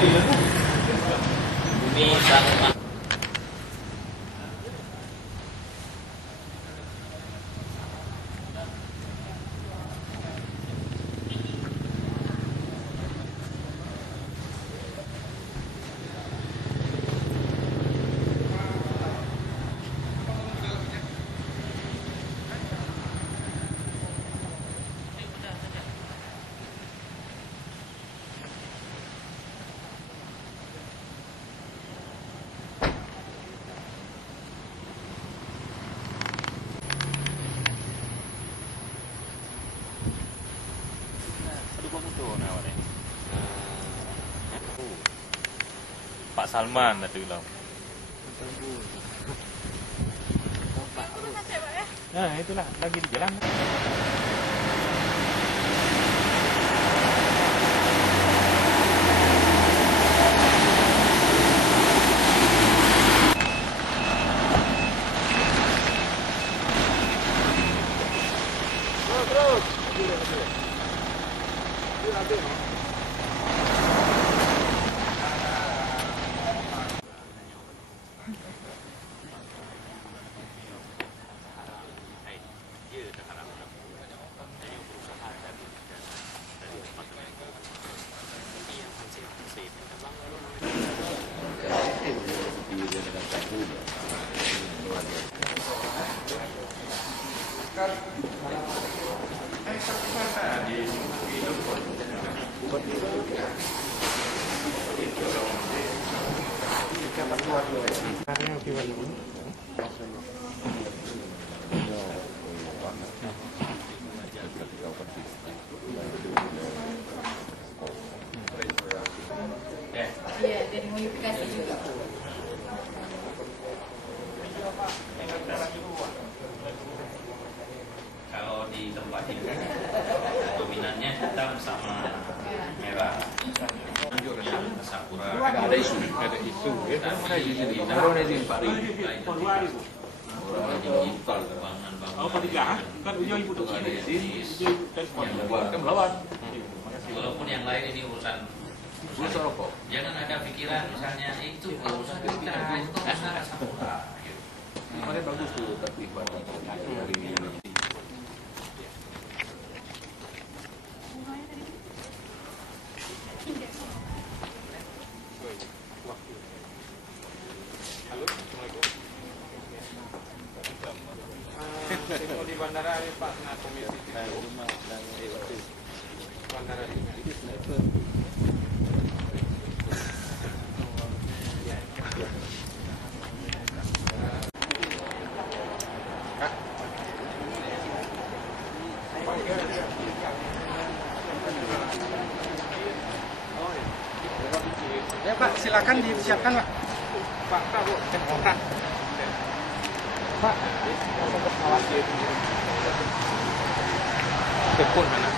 Bumi sama. Pak Salman tadi bilang. Nah itulah lagi di jalan. Terus. Iya, dari modifikasi juga. Kalau di tempat ini dominannya hitam sama merah. Yang sakura. Ada isu ya. Ada isu Pak Ri. Orang digital bangunan-bangunan. Oh, Pak kan ujung ibu tuh ada di kan melawan. Walaupun yang lain ini urusan rokok. Jangan ada pikiran misalnya itu urusan kita itu urusan sakura. Kemarin bagus tuh tapi dari di bandara ini Pak, nah komisi bandara ini. Ya Pak, silakan disiapkan Pak. Pak, Bu, orang. Pak, Kepun mana?